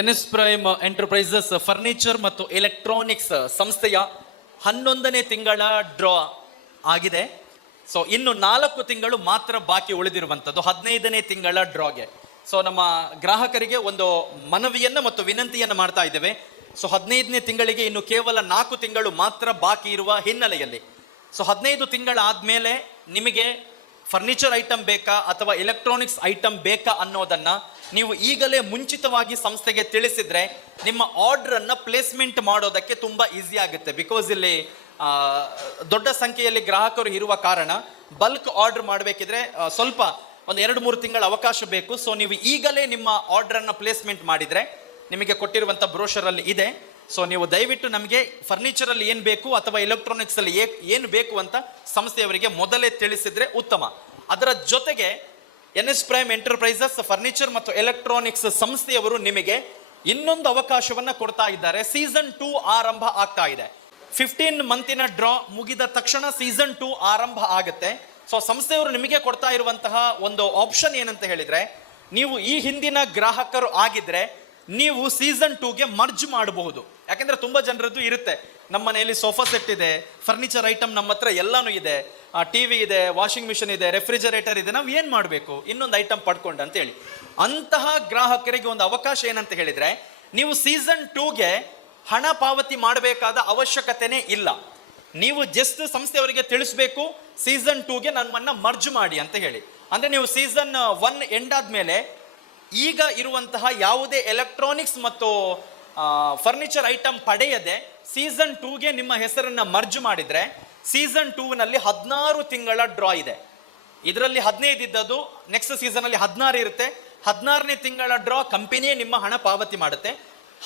N S prime enterprises furniture ಮತ್ತು electronics ಸಂಸ್ಥೆಯ 11ನೇ ತಿಂಗಳ ಡ್ರಾ ಆಗಿದೆ. ಸೊ ಇನ್ನು 4 ತಿಂಗಳು ಮಾತ್ರ ಬಾಕಿ ಉಳಿದಿರುವಂಥದ್ದು 15ನೇ ತಿಂಗಳ ಡ್ರಾಗೆ. ಸೊ ನಮ್ಮ ಗ್ರಾಹಕರಿಗೆ ಒಂದು ಮನವಿಯನ್ನು ಮತ್ತು ವಿನಂತಿಯನ್ನು ಮಾಡ್ತಾ ಇದ್ದೇವೆ. ಸೊ 15ನೇ ತಿಂಗಳಿಗೆ ಇನ್ನು ಕೇವಲ 4 ತಿಂಗಳು ಮಾತ್ರ ಬಾಕಿ ಇರುವ ಹಿನ್ನೆಲೆಯಲ್ಲಿ, ಸೊ 15 ತಿಂಗಳಾದ್ಮೇಲೆ ನಿಮಗೆ ಫರ್ನಿಚರ್ ಐಟಮ್ ಬೇಕಾ ಅಥವಾ ಎಲೆಕ್ಟ್ರಾನಿಕ್ಸ್ ಐಟಮ್ ಬೇಕಾ ಅನ್ನೋದನ್ನು ನೀವು ಈಗಲೇ ಮುಂಚಿತವಾಗಿ ಸಂಸ್ಥೆಗೆ ತಿಳಿಸಿದ್ರೆ ನಿಮ್ಮ ಆರ್ಡ್ರನ್ನು ಪ್ಲೇಸ್ಮೆಂಟ್ ಮಾಡೋದಕ್ಕೆ ತುಂಬ ಈಸಿ ಆಗುತ್ತೆ. ಬಿಕಾಸ್ ಇಲ್ಲಿ ದೊಡ್ಡ ಸಂಖ್ಯೆಯಲ್ಲಿ ಗ್ರಾಹಕರು ಇರುವ ಕಾರಣ ಬಲ್ಕ್ ಆರ್ಡರ್ ಮಾಡಬೇಕಿದ್ರೆ ಸ್ವಲ್ಪ ಒಂದು 2-3 ತಿಂಗಳ ಅವಕಾಶ ಬೇಕು. ಸೊ ನೀವು ಈಗಲೇ ನಿಮ್ಮ ಆರ್ಡ್ರನ್ನು ಪ್ಲೇಸ್ಮೆಂಟ್ ಮಾಡಿದರೆ ನಿಮಗೆ ಕೊಟ್ಟಿರುವಂಥ ಬ್ರೋಷರಲ್ಲಿ ಇದೆ. ಸೊ ನೀವು ದಯವಿಟ್ಟು ನಮಗೆ ಫರ್ನಿಚರಲ್ಲಿ ಏನು ಬೇಕು ಅಥವಾ ಎಲೆಕ್ಟ್ರಾನಿಕ್ಸಲ್ಲಿ ಏನು ಬೇಕು ಅಂತ ಸಂಸ್ಥೆಯವರಿಗೆ ಮೊದಲೇ ತಿಳಿಸಿದರೆ ಉತ್ತಮ. ಅದರ ಜೊತೆಗೆ ಎನ್ಎಸ್ ಪ್ರೈಮ್ ಎಂಟರ್ಪ್ರೈಸಸ್ ಫರ್ನಿಚರ್ ಮತ್ತು ಎಲೆಕ್ಟ್ರಾನಿಕ್ಸ್ ಸಂಸ್ಥೆಯವರು ನಿಮಗೆ ಇನ್ನೊಂದು ಅವಕಾಶವನ್ನು ಕೊಡ್ತಾ ಇದ್ದಾರೆ. ಸೀಸನ್ 2 ಆರಂಭ ಆಗ್ತಾ ಇದೆ. 15 ಮಂತಿನ ಡ್ರಾ ಮುಗಿದ ತಕ್ಷಣ ಸೀಸನ್ 2 ಆರಂಭ ಆಗುತ್ತೆ. ಸೊ ಸಂಸ್ಥೆಯವರು ನಿಮಗೆ ಕೊಡ್ತಾ ಇರುವಂತಹ ಒಂದು ಆಪ್ಷನ್ ಏನಂತ ಹೇಳಿದರೆ, ನೀವು ಈ ಹಿಂದಿನ ಗ್ರಾಹಕರು ಆಗಿದ್ರೆ ನೀವು ಸೀಸನ್ 2ಗೆ ಮರ್ಜ್ ಮಾಡಬಹುದು. ಯಾಕೆಂದರೆ ತುಂಬ ಜನರದ್ದು ಇರುತ್ತೆ, ನಮ್ಮ ಮನೆಯಲ್ಲಿ ಸೋಫಾ ಸೆಟ್ ಇದೆ, ಫರ್ನಿಚರ್ ಐಟಮ್ ನಮ್ಮ ಹತ್ರ ಎಲ್ಲನೂ ಇದೆ, ಟಿವಿ ಇದೆ, ವಾಷಿಂಗ್ ಮಿಷಿನ್ ಇದೆ, ರೆಫ್ರಿಜರೇಟರ್ ಇದೆ, ನಾವು ಏನು ಮಾಡಬೇಕು ಇನ್ನೊಂದು ಐಟಮ್ ಪಡ್ಕೊಂಡು ಅಂತೇಳಿ. ಅಂತಹ ಗ್ರಾಹಕರಿಗೆ ಒಂದು ಅವಕಾಶ ಏನಂತ ಹೇಳಿದರೆ, ನೀವು ಸೀಸನ್ 2ಗೆ ಹಣ ಪಾವತಿ ಮಾಡಬೇಕಾದ ಅವಶ್ಯಕತೆನೇ ಇಲ್ಲ. ನೀವು ಜಸ್ಟ್ ಸಂಸ್ಥೆಯವರಿಗೆ ತಿಳಿಸ್ಬೇಕು ಸೀಸನ್ 2ಗೆ ನಮ್ಮನ್ನು ಮರ್ಜ್ ಮಾಡಿ ಅಂತ ಹೇಳಿ. ಅಂದರೆ ನೀವು ಸೀಸನ್ 1 ಎಂಡ್ ಆದಮೇಲೆ ಈಗ ಇರುವಂತಹ ಯಾವುದೇ ಎಲೆಕ್ಟ್ರಾನಿಕ್ಸ್ ಮತ್ತು ಫರ್ನಿಚರ್ ಐಟಮ್ ಪಡೆಯದೆ ಸೀಸನ್ 2ಗೆ ನಿಮ್ಮ ಹೆಸರನ್ನು ಮರ್ಜ್ ಮಾಡಿದರೆ ಸೀಸನ್ 2ನಲ್ಲಿ 16 ತಿಂಗಳ ಡ್ರಾ ಇದೆ. ಇದರಲ್ಲಿ 15 ಇದ್ದದ್ದು ನೆಕ್ಸ್ಟ್ ಸೀಸನಲ್ಲಿ 16 ಇರುತ್ತೆ. 16ನೇ ತಿಂಗಳ ಡ್ರಾ ಕಂಪನಿಯೇ ನಿಮ್ಮ ಹಣ ಪಾವತಿ ಮಾಡುತ್ತೆ.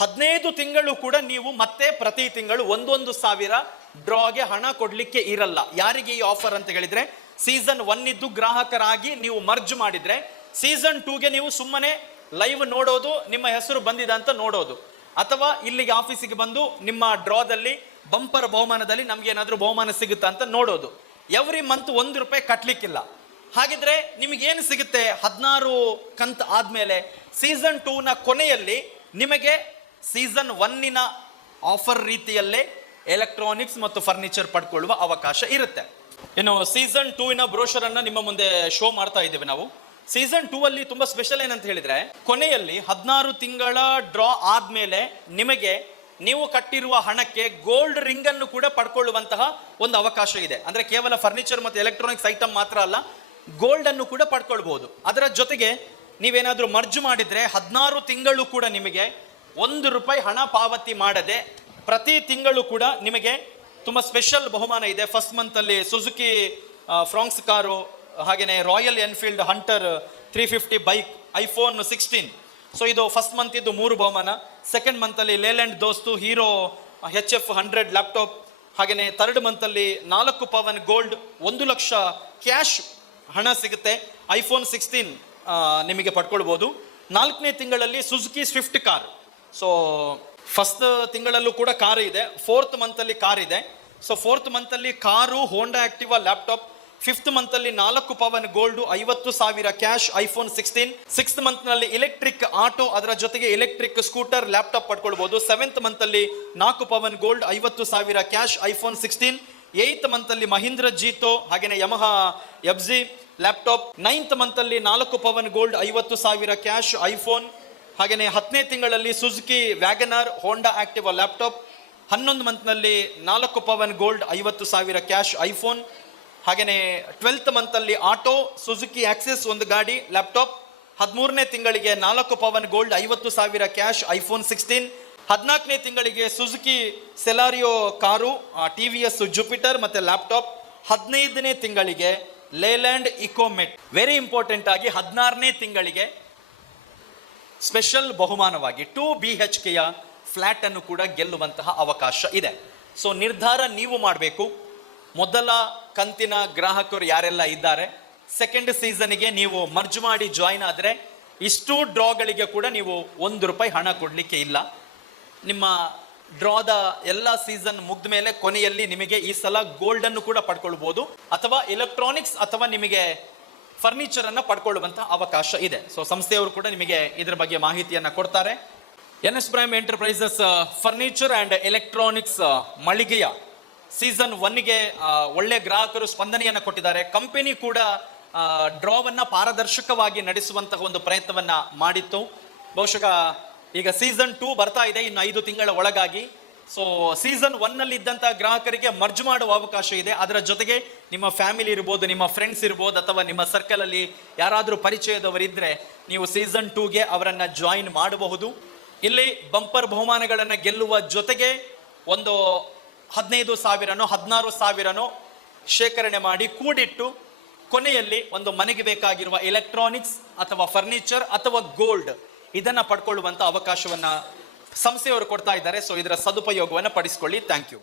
15 ತಿಂಗಳು ಕೂಡ ನೀವು ಮತ್ತೆ ಪ್ರತಿ ತಿಂಗಳು 1,000 ಡ್ರಾಗೆ ಹಣ ಕೊಡಲಿಕ್ಕೆ ಇರಲ್ಲ. ಯಾರಿಗೆ ಈ ಆಫರ್ ಅಂತ ಹೇಳಿದರೆ, ಸೀಸನ್ 1 ಇದ್ದು ಗ್ರಾಹಕರಾಗಿ ನೀವು ಮರ್ಜ್ ಮಾಡಿದರೆ ಸೀಸನ್ 2ಗೆ ನೀವು ಸುಮ್ಮನೆ ಲೈವ್ ನೋಡೋದು, ನಿಮ್ಮ ಹೆಸರು ಬಂದಿದೆ ಅಂತ ನೋಡೋದು, ಅಥವಾ ಇಲ್ಲಿಗೆ ಆಫೀಸಿಗೆ ಬಂದು ನಿಮ್ಮ ಡ್ರಾದಲ್ಲಿ ಬಂಪರ್ ಬಹುಮಾನದಲ್ಲಿ ನಮ್ಗೆ ಏನಾದರೂ ಬಹುಮಾನ ಸಿಗುತ್ತಾ ಅಂತ ನೋಡೋದು. Every month ₹1 ಕಟ್ಟಲಿಕ್ಕಿಲ್ಲ. ಹಾಗಿದ್ರೆ ನಿಮಗೇನು ಸಿಗುತ್ತೆ? 16 ಕಂತು ಆದಮೇಲೆ ಸೀಸನ್ 2ನ ಕೊನೆಯಲ್ಲಿ ನಿಮಗೆ ಸೀಸನ್ 1ನ ಆಫರ್ ರೀತಿಯಲ್ಲೇ ಎಲೆಕ್ಟ್ರಾನಿಕ್ಸ್ ಮತ್ತು ಫರ್ನಿಚರ್ ಪಡ್ಕೊಳ್ಳುವ ಅವಕಾಶ ಇರುತ್ತೆ. ಇನ್ನು ಸೀಸನ್ 2ನ ಬ್ರೋಷರನ್ನು ನಿಮ್ಮ ಮುಂದೆ ಶೋ ಮಾಡ್ತಾ ಇದ್ದೇವೆ ನಾವು. ಸೀಸನ್ 2 ಅಲ್ಲಿ ತುಂಬ ಸ್ಪೆಷಲ್ ಏನಂತ ಹೇಳಿದರೆ, ಕೊನೆಯಲ್ಲಿ 16 ತಿಂಗಳ ಡ್ರಾ ಆದಮೇಲೆ ನಿಮಗೆ ನೀವು ಕಟ್ಟಿರುವ ಹಣಕ್ಕೆ ಗೋಲ್ಡ್ ರಿಂಗನ್ನು ಕೂಡ ಪಡ್ಕೊಳ್ಳುವಂತಹ ಒಂದು ಅವಕಾಶ ಇದೆ. ಅಂದರೆ ಕೇವಲ ಫರ್ನಿಚರ್ ಮತ್ತು ಎಲೆಕ್ಟ್ರಾನಿಕ್ಸ್ ಐಟಮ್ ಮಾತ್ರ ಅಲ್ಲ, ಗೋಲ್ಡನ್ನು ಕೂಡ ಪಡ್ಕೊಳ್ಬೋದು. ಅದರ ಜೊತೆಗೆ ನೀವೇನಾದರೂ ಮರ್ಜ್ ಮಾಡಿದರೆ 16 ತಿಂಗಳು ಕೂಡ ನಿಮಗೆ ₹1 ಹಣ ಪಾವತಿ ಮಾಡದೆ ಪ್ರತಿ ತಿಂಗಳು ಕೂಡ ನಿಮಗೆ ತುಂಬ ಸ್ಪೆಷಲ್ ಬಹುಮಾನ ಇದೆ. ಫಸ್ಟ್ ಮಂತಲ್ಲಿ ಸುಜುಕಿ ಫ್ರಾಂಕ್ಸ್ ಕಾರು, ಹಾಗೆಯೇ Royal Enfield Hunter 350 bike, iPhone 16. So ಇದು ಫಸ್ಟ್ ಮಂತ್ ಇದ್ದು 3 ಬಹುಮಾನ. ಸೆಕೆಂಡ್ ಮಂತಲ್ಲಿ Leyland Dost Hero HF 100 laptop, ಹಾಗೆಯೇ ಥರ್ಡ್ ಮಂತಲ್ಲಿ 4 ಪವನ್ ಗೋಲ್ಡ್, 1 ಲಕ್ಷ ಕ್ಯಾಶ್ ಹಣ ಸಿಗುತ್ತೆ. iPhone 16 ನಿಮಗೆ ಪಡ್ಕೊಳ್ಬೋದು. 4ನೇ ತಿಂಗಳಲ್ಲಿ Suzuki Swift car. So first ತಿಂಗಳಲ್ಲೂ ಕೂಡ ಕಾರು ಇದೆ, 4th ಮಂತಲ್ಲಿ ಕಾರ್ ಇದೆ. ಸೊ 4th ಮಂತಲ್ಲಿ car, Honda Activa laptop. 5th ಮಂತಲ್ಲಿ 4 pavan gold, 50,000 cash, iPhone 16. 6th ಮಂತ್ನಲ್ಲಿ ಎಲೆಕ್ಟ್ರಿಕ್ ಆಟೋ, ಅದರ ಜೊತೆಗೆ ಎಲೆಕ್ಟ್ರಿಕ್ ಸ್ಕೂಟರ್ ಲ್ಯಾಪ್ಟಾಪ್ ಪಡ್ಕೊಳ್ಬೋದು. 7th ಮಂತಲ್ಲಿ 4 pavan gold, 50,000 cash, iPhone 16. 8th ಮಂತಲ್ಲಿ ಮಹೀಂದ್ರ ಜೀತೋ, ಹಾಗೆಯೇ ಯಮಹಾ FZ ಲ್ಯಾಪ್ಟಾಪ್. 9th ಮಂತಲ್ಲಿ 4 ಪವನ್ ಗೋಲ್ಡ್, 50,000 ಕ್ಯಾಶ್, iPhone. ಹಾಗೆಯೇ 10ನೇ ತಿಂಗಳಲ್ಲಿ Suzuki WagonR, Honda Activa laptop. 11 ಮಂತ್ನಲ್ಲಿ 4 ಪವನ್ ಗೋಲ್ಡ್, 50,000 ಕ್ಯಾಶ್, iPhone. ಹಾಗೆಯೇ 12th ಮಂತಲ್ಲಿ ಆಟೋ, ಸುಜುಕಿ ಆಕ್ಸೆಸ್ ಒಂದು ಗಾಡಿ, ಲ್ಯಾಪ್ಟಾಪ್. 13ನೇ ತಿಂಗಳಿಗೆ 4 ಪವನ್ ಗೋಲ್ಡ್, 50,000 ಕ್ಯಾಶ್, iPhone 16. 14ನೇ ತಿಂಗಳಿಗೆ Suzuki Celerio car, TVS Jupiter ಮತ್ತು ಲ್ಯಾಪ್ಟಾಪ್. 15ನೇ ತಿಂಗಳಿಗೆ ಲೇಲ್ಯಾಂಡ್ ಇಕೋಮೆಟ್. ವೆರಿ ಇಂಪಾರ್ಟೆಂಟ್ ಆಗಿ 16ನೇ ತಿಂಗಳಿಗೆ ಸ್ಪೆಷಲ್ ಬಹುಮಾನವಾಗಿ 2 BHKಯ ಫ್ಲ್ಯಾಟನ್ನು ಕೂಡ ಗೆಲ್ಲುವಂತಹ ಅವಕಾಶ ಇದೆ. ಸೊ ನಿರ್ಧಾರ ನೀವು ಮಾಡಬೇಕು. ಮೊದಲ ಕಂತಿನ ಗ್ರಾಹಕರು ಯಾರೆಲ್ಲ ಇದ್ದಾರೆ, ಸೆಕೆಂಡ್ ಸೀಸನ್ಗೆ ನೀವು ಮರ್ಜ್ ಮಾಡಿ ಜಾಯಿನ್ ಆದರೆ ಇಷ್ಟು ಡ್ರಾಗಳಿಗೆ ಕೂಡ ನೀವು ₹1 ಹಣ ಕೊಡಲಿಕ್ಕೆ ಇಲ್ಲ. ನಿಮ್ಮ ಡ್ರಾದ ಎಲ್ಲ ಸೀಸನ್ ಮುಗಿದ ಮೇಲೆ ಕೊನೆಯಲ್ಲಿ ನಿಮಗೆ ಈ ಸಲ ಗೋಲ್ಡನ್ನು ಕೂಡ ಪಡ್ಕೊಳ್ಬೋದು, ಅಥವಾ ಎಲೆಕ್ಟ್ರಾನಿಕ್ಸ್ ಅಥವಾ ನಿಮಗೆ ಫರ್ನಿಚರನ್ನು ಪಡ್ಕೊಳ್ಳುವಂಥ ಅವಕಾಶ ಇದೆ. ಸೊ ಸಂಸ್ಥೆಯವರು ಕೂಡ ನಿಮಗೆ ಇದರ ಬಗ್ಗೆ ಮಾಹಿತಿಯನ್ನು ಕೊಡ್ತಾರೆ. N S prime enterprises furniture and electronics ಮಳಿಗೆಯ ಸೀಸನ್ 1ಗೆ ಒಳ್ಳೆ ಗ್ರಾಹಕರು ಸ್ಪಂದನೆಯನ್ನು ಕೊಟ್ಟಿದ್ದಾರೆ. ಕಂಪನಿ ಕೂಡ ಡ್ರಾವನ್ನ ಪಾರದರ್ಶಕವಾಗಿ ನಡೆಸುವಂತಹ ಒಂದು ಪ್ರಯತ್ನವನ್ನ ಮಾಡಿತ್ತು. ಬಹುಶಃ ಈಗ ಸೀಸನ್ 2 ಬರ್ತಾ ಇದೆ ಇನ್ನು 5 ತಿಂಗಳ ಒಳಗಾಗಿ. ಸೊ ಸೀಸನ್ 1 ನಲ್ಲಿ ಇದ್ದಂತಹ ಗ್ರಾಹಕರಿಗೆ ಮರ್ಜ್ ಮಾಡುವ ಅವಕಾಶ ಇದೆ. ಅದರ ಜೊತೆಗೆ ನಿಮ್ಮ ಫ್ಯಾಮಿಲಿ ಇರ್ಬೋದು, ನಿಮ್ಮ ಫ್ರೆಂಡ್ಸ್ ಇರ್ಬೋದು, ಅಥವಾ ನಿಮ್ಮ ಸರ್ಕಲ್ ಅಲ್ಲಿ ಯಾರಾದರೂ ಪರಿಚಯದವರಿದ್ರೆ ನೀವು ಸೀಸನ್ 2ಗೆ ಅವರನ್ನ ಜಾಯಿನ್ ಮಾಡಬಹುದು. ಇಲ್ಲಿ ಬಂಪರ್ ಬಹುಮಾನಗಳನ್ನು ಗೆಲ್ಲುವ ಜೊತೆಗೆ ಒಂದು 15,000ನೋ 16,000ನೋ ಶೇಖರಣೆ ಮಾಡಿ ಕೂಡಿಟ್ಟು ಕೊನೆಯಲ್ಲಿ ಒಂದು ಮನೆಗೆ ಬೇಕಾಗಿರುವ ಎಲೆಕ್ಟ್ರಾನಿಕ್ಸ್ ಅಥವಾ ಫರ್ನಿಚರ್ ಅಥವಾ ಗೋಲ್ಡ್ ಇದನ್ನ ಪಡ್ಕೊಳ್ಳುವಂತ ಅವಕಾಶವನ್ನ ಸಂಸ್ಥೆಯವರು ಕೊಡ್ತಾ ಇದ್ದಾರೆ. ಸೊ ಇದರ ಸದುಪಯೋಗವನ್ನು ಪಡಿಸಿಕೊಳ್ಳಿ. Thank you.